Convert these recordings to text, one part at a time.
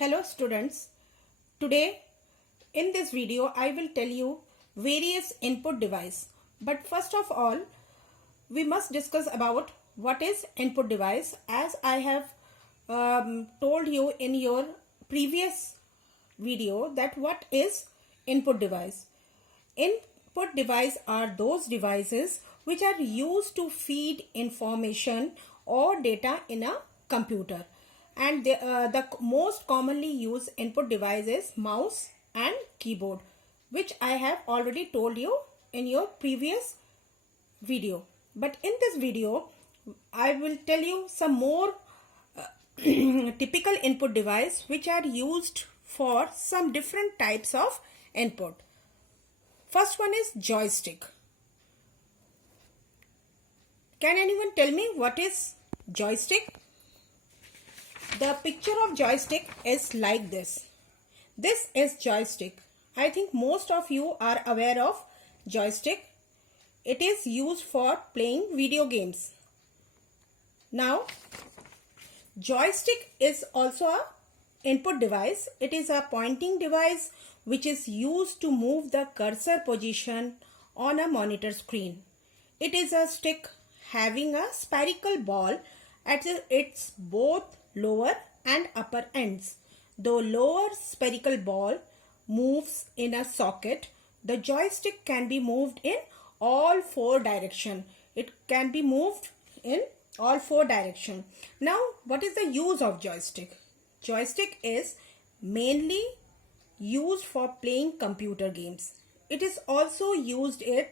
Hello students, today in this video I will tell you various input device. But first of all, we must discuss about what is input device, as I have told you in your previous video that what is input device. Input device are those devices which are used to feed information or data in a computer. And the most commonly used input device is mouse and keyboard, which I have already told you in your previous video. But in this video, I will tell you some more typical input device which are used for some different types of input. First one is joystick. Can anyone tell me what is joystick? The picture of joystick is like this. This is joystick. I think most of you are aware of joystick. It is used for playing video games. Now, joystick is also a input device. It is a pointing device which is used to move the cursor position on a monitor screen. It is a stick having a spherical ball at its both lower and upper ends. The lower spherical ball moves in a socket. The joystick can be moved in all four directions. It can be moved in all four directions. Now, what is the use of joystick? Joystick is mainly used for playing computer games. It is also used in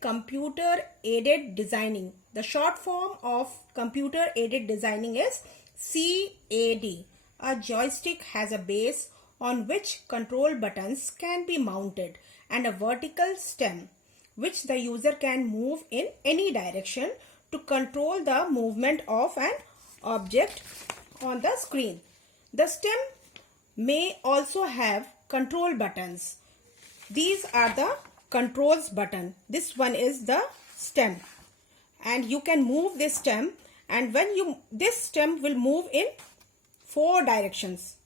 computer aided designing. The short form of computer aided designing is CAD. A joystick has a base on which control buttons can be mounted and a vertical stem which the user can move in any direction to control the movement of an object on the screen. The stem may also have control buttons. These are the controls button. This one is the stem, and you can move this stem, and when this stem will move in four directions.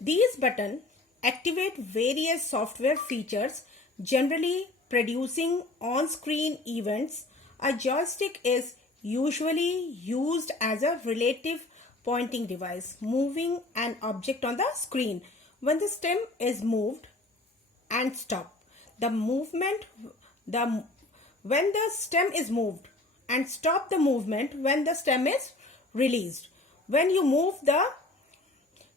These buttons activate various software features, generally producing on-screen events. A joystick is usually used as a relative pointing device, moving an object on the screen. When the stem is moved and stopped, when the stem is moved and stop the movement when the stem is released. When you move the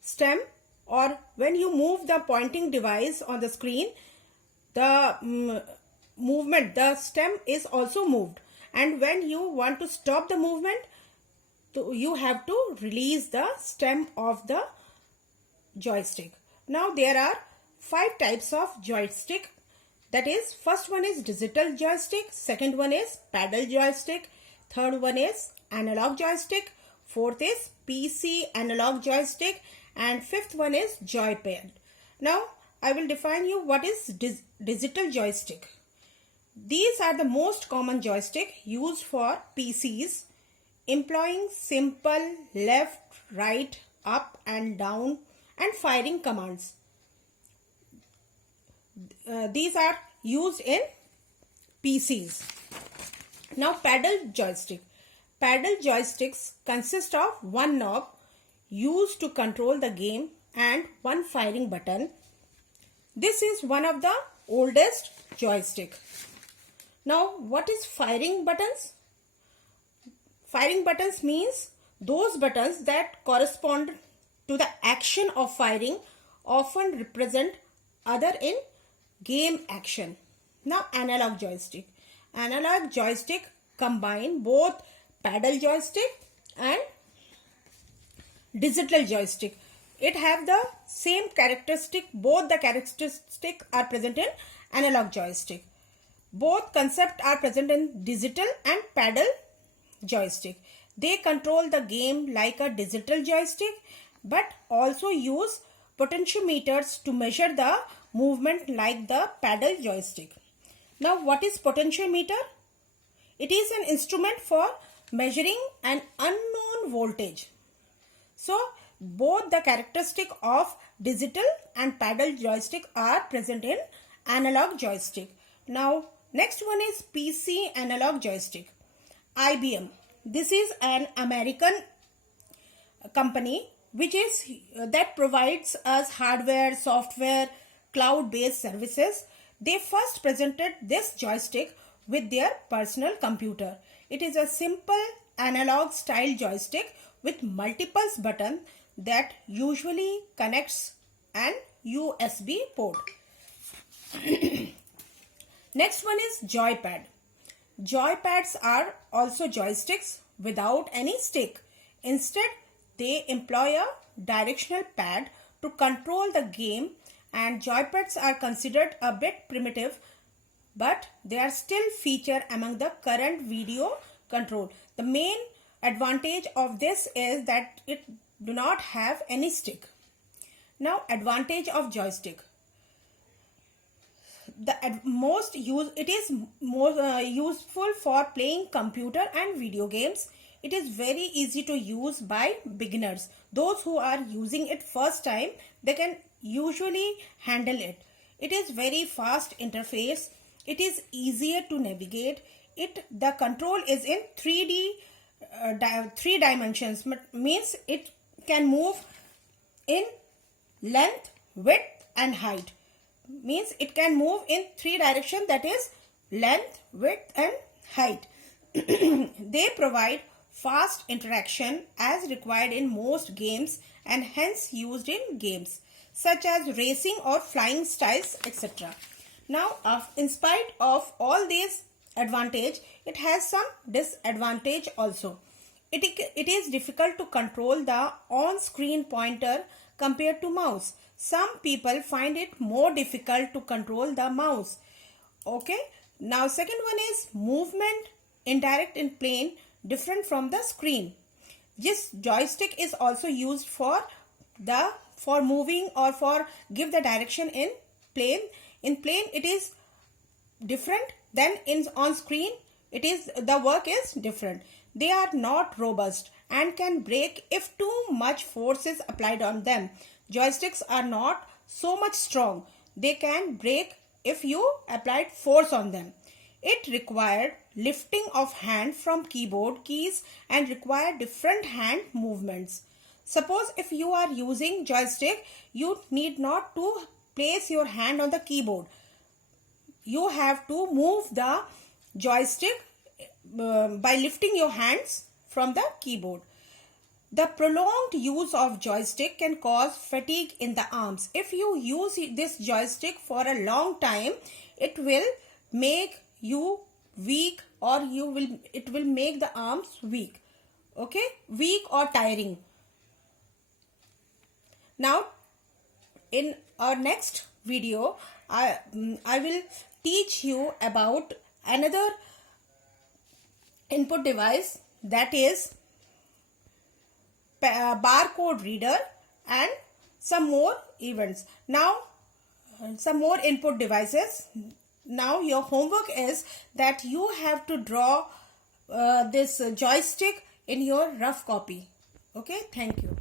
stem or when you move the pointing device on the screen, the the stem is also moved. And when you want to stop the movement, you have to release the stem of the joystick. Now there are 5 types of joystick. That is, first one is digital joystick, second one is paddle joystick, third one is analog joystick, fourth is PC analog joystick, and fifth one is Joypad. Now I will define you what is digital joystick. These are the most common joystick used for PCs, employing simple left, right, up and down and firing commands. These are used in PCs. Now, paddle joystick. Paddle joysticks consist of one knob used to control the game and one firing button. This is one of the oldest joystick. Now, what is firing buttons? Firing buttons means those buttons that correspond to the action of firing, often represent other in game action. Now, analog joystick. Analog joystick combine both paddle joystick and digital joystick. It have the same characteristic. Both the characteristics are present in analog joystick. Both concepts are present in digital and paddle joystick. They control the game like a digital joystick, but also use potentiometers to measure the movement like the paddle joystick. Now, what is potentiometer? It is an instrument for measuring an unknown voltage. So, both the characteristic of digital and paddle joystick are present in analog joystick. Now next one is PC analog joystick. IBM. This is an American company which is that provides us hardware, software, cloud-based services. They first presented this joystick with their personal computer. It is a simple analog style joystick with multiple buttons that usually connects an USB port. Next one is Joypad. Joypads are also joysticks without any stick. Instead, they employ a directional pad to control the game, and joypads are considered a bit primitive, but they are still featured among the current video control. The main advantage of this is that it do not have any stick. Now, advantage of joystick. It is more useful for playing computer and video games. It is very easy to use by beginners. Those who are using it first time, they can usually handle it. It is very fast interface. It is easier to navigate. The control is in 3D, 3 dimensions, means it can move in length, width and height. Means it can move in 3 directions, that is length, width and height. They provide fast interaction as required in most games and hence used in games such as racing or flying styles, etc. Now, in spite of all these advantage, it has some disadvantage also. It is difficult to control the on-screen pointer compared to mouse. Some people find it more difficult to control the mouse. Okay. Now second one is movement, indirect in plane, different from the screen. This joystick is also used for moving or for give the direction in plane. In plane it is different than on screen. The work is different. They are not robust and can break if too much force is applied on them. Joysticks are not so much strong. They can break if you applied force on them. It required lifting of hand from keyboard keys and required different hand movements. Suppose if you are using joystick, you need not to place your hand on the keyboard. You have to move the joystick by lifting your hands from the keyboard. The prolonged use of joystick can cause fatigue in the arms. If you use this joystick for a long time, it will make you weak, or it will make the arms weak. Okay, weak or tiring. Now, in our next video, I will teach you about another input device, that is barcode reader, and some more events. Now some more input devices. Now your homework is that you have to draw this joystick in your rough copy. Okay, thank you.